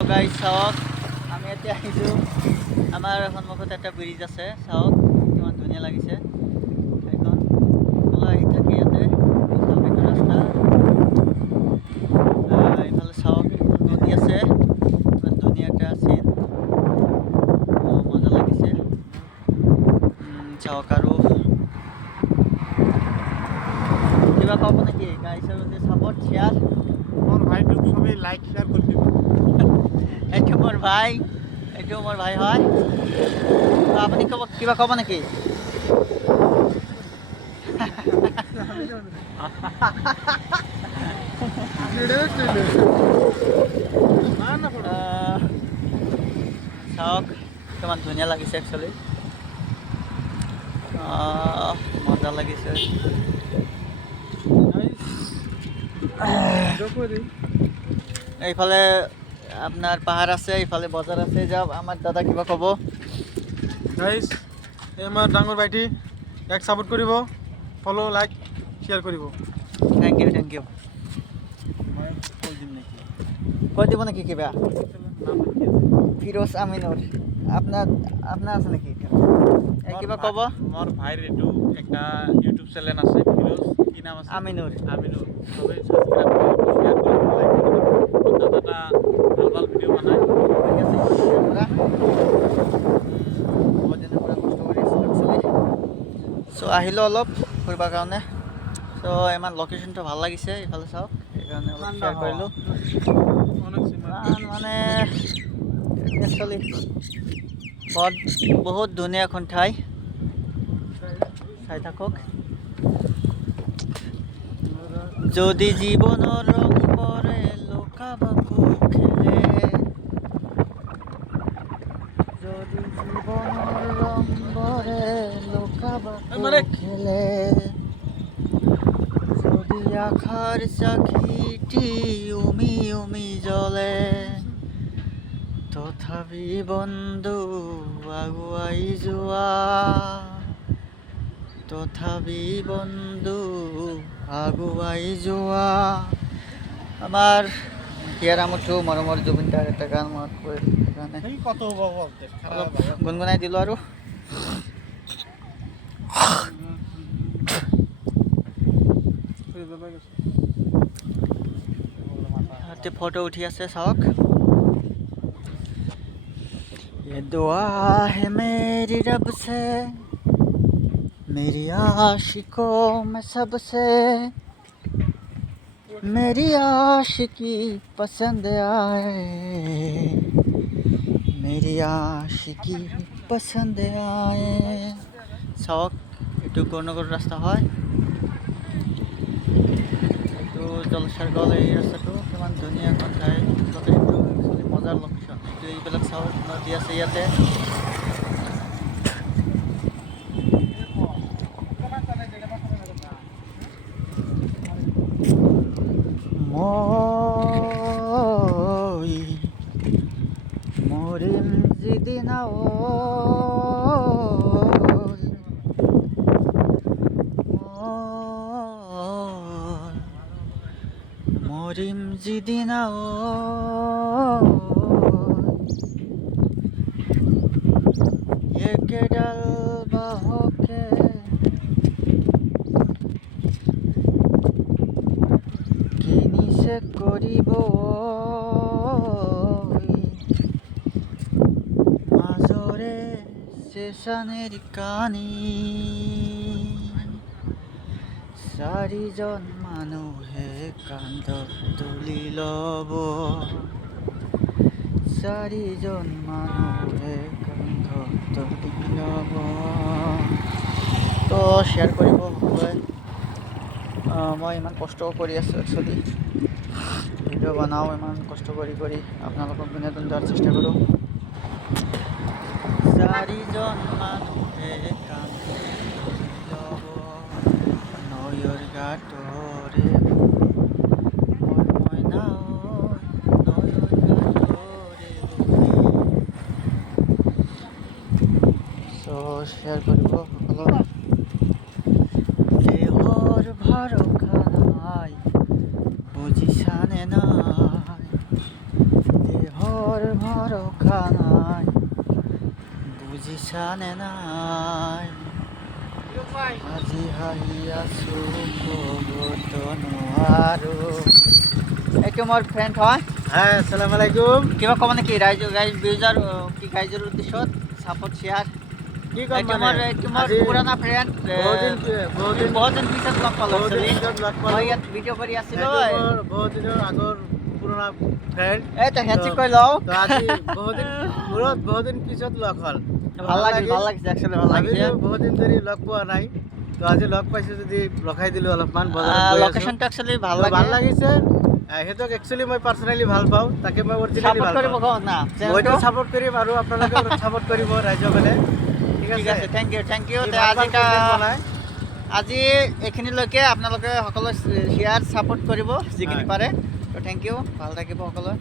Guys চাওক আমি এতিয়া আহিছোঁ আমাৰ সন্মুখত এটা ব্ৰিজ আছে চাওক কিমান ধুনীয়া লাগিছে ঠাইখন সকলো আহি থাকি ইয়াতে চাওক এইটো ৰাস্তা এইফালে চাওক নদী আছে ইমান ধুনীয়া এটা আছিল মজা লাগিছে চাওক আৰু কিবা ক'ব নেকি গাইজৰ যদি চাপৰ্ট শ্বেয়াৰ মোৰ ভাইটোক সবেই লাইক শ্বেয়াৰ কৰি দিব এইটো মোৰ ভাই হয় আপুনি কিবা ক'ব নেকি চাওক কিমান ধুনীয়া লাগিছে একচুৱেলি মজা লাগিছে এইফালে আপনাৰ পাহাড় আছে এইফালে বজাৰ আছে যাওক আমাৰ দাদা কিবা ক'ব গাইজ এই আমাৰ ডাঙৰ ভাইটি ইয়াক ছাপোৰ্ট কৰিব ফ'ল' লাইক শ্বেয়াৰ কৰিব থেংক ইউ কৈ দিব নেকি কিবা ফিৰোজ আমিনুৰ আপোনাৰ আছে নেকি কিবা ক'ব মোৰ ভাইৰ এইটো একটা ইউটিউব চেনেল আছে ফিৰোজ কি নাম আছে আমিনুৰ সবেই ছাবস্ক্ৰাইব কৰিব শ্বেয়াৰ কৰিব লাইক কৰিব দাদাটা ভাল ভাল ভিডিঅ' বনায় ঠিক আছে কষ্ট কৰি আছোঁ একচুৱেলি চ' আহিলোঁ অলপ ফুৰিবৰ কাৰণে চ' ইমান লোকেশ্যনটো ভাল লাগিছে এইফালে চাওক সেইকাৰণে অলপ শ্বেয়াৰ কৰিলোঁ মানে একচুৱেলি বহুত ধুনীয়া এখন ঠাই চাই থাকক যদি জীৱনৰ ৰং পৰে লুকাবাকো খেলে যদি জীৱনৰ ৰং পৰে লুকাবাকো খেলে যদি আশাৰ চাকিটি উমি জ্বলে তথাপি বন্ধু আগুৱাই যোৱা আমাৰ হিয়াৰামঠু মৰমৰ জুবিন দাৰ এটা গান মনত পৰে সেইকাৰণে অলপ গুণগুণাই দিলোঁ আৰু সিহঁতে ফটো উঠি আছে চাওক ये दुआ है मेरी रब से मेरी आशिकों में सबसे मेरी आशिकी पसंद आए मेरी आशिकी पसंद आए চাওক এইটো গৌৰনগৰ ৰাস্তা হয় এইটো জলচাৰ গল এই ৰাস্তাটো কিমান ধুনীয়া এখন ঠাই লোকেশ্যনটো একচুৱেলি মজাৰ লোকেশ্যন এইটো এইবিলাক চাওক নদী আছে ইয়াতে মই মৰিম যিদিনা মৰিম যিদিনা একেডাল বাহকে কিনিছে কৰিব মাজৰে চেঁচানেৰ কানি চাৰিজন মানুহে কান্ধত তুলি ল'ব চাৰিজন মানুহে কান্ধত তুলি ল'ব তো শ্বেয়াৰ কৰিব সকলোৱে মই ইমান কষ্ট কৰি আছোঁ একচুৱেলি ভিডিঅ' বনাওঁ ইমান কষ্ট কৰি আপোনালোকক বিনোদন দিয়াৰ চেষ্টা কৰোঁ চাৰিজন মানুহে কান্ধত তুলি ল'ব নৈৰ ঘাটৰে মোৰ মইনা নৈৰ ঘাটৰে চ' শ্বেয়াৰ কৰিব সকলো দেহৰ ভৰসা নাই বুজিছানে নাই দেহৰ ৰখা নাই বুজিছানে নাই আজি হাঁহি আছো ক'বতো নোৱাৰো এইটো মোৰ ফ্ৰেণ্ড হয় হ্যাঁ আসসালামু আলাইকুম কিবা ক'ব নেকি ৰাইজৰ বিউজাৰ কি ৰাইজৰ উদ্দেশ্যত ছাপোৰ্ট শ্বেয়াৰ কি কম এইটো মোৰ আজি পুৰণা ফ্ৰেণ্ড বহুত দিন পিছত লগ পালোঁ বহুত দিন actually। পিছত লগ মই পালোঁ। ইয়াত ভিডিঅ' কৰি আছিলোঁ বহুত দিনৰ আগৰ পুৰণা ফ্ৰেণ্ড এইটো হেণ্ডশ্বেক কৰি লওঁ তো আজি বহুত দিন পিছত লগ হ'ল ভাল লাগিছে actually ভাল লাগিছে ভাবিলোঁ বহুত দিন ধৰি লগ পোৱা নাই তো আজি লগ পাইছোঁ যদি ৰখাই দিলোঁ অলপমান বজাৰত গৈ আছোঁ। লোকেশ্যনটো actually ভাল তো ভাল লাগে লাগিছে সিহঁতক একচুৱেলি মই পাৰ্চনেলি ভাল পাওঁ তাকে মই অৰিজিনেলি ছাপোৰ্ট ভাল কৰিব পাওঁ কওঁ না মইতো ছাপোৰ্ট কৰিম আৰু আপোনালোকেও ছাপোৰ্ট কৰিব ৰাইজসকলে ঠিক ঠিক আছে আছে থেংক ইউ ই ভাল ভাল content বনায়। আজি এইখিনিলৈকে আপোনালোকে সকলোৱে শ্বেয়াৰ ছাপোৰ্ট কৰিব যিখিনি হয়। পাৰে তো থেংক ইউ ভাল থাকিব সকলোৱে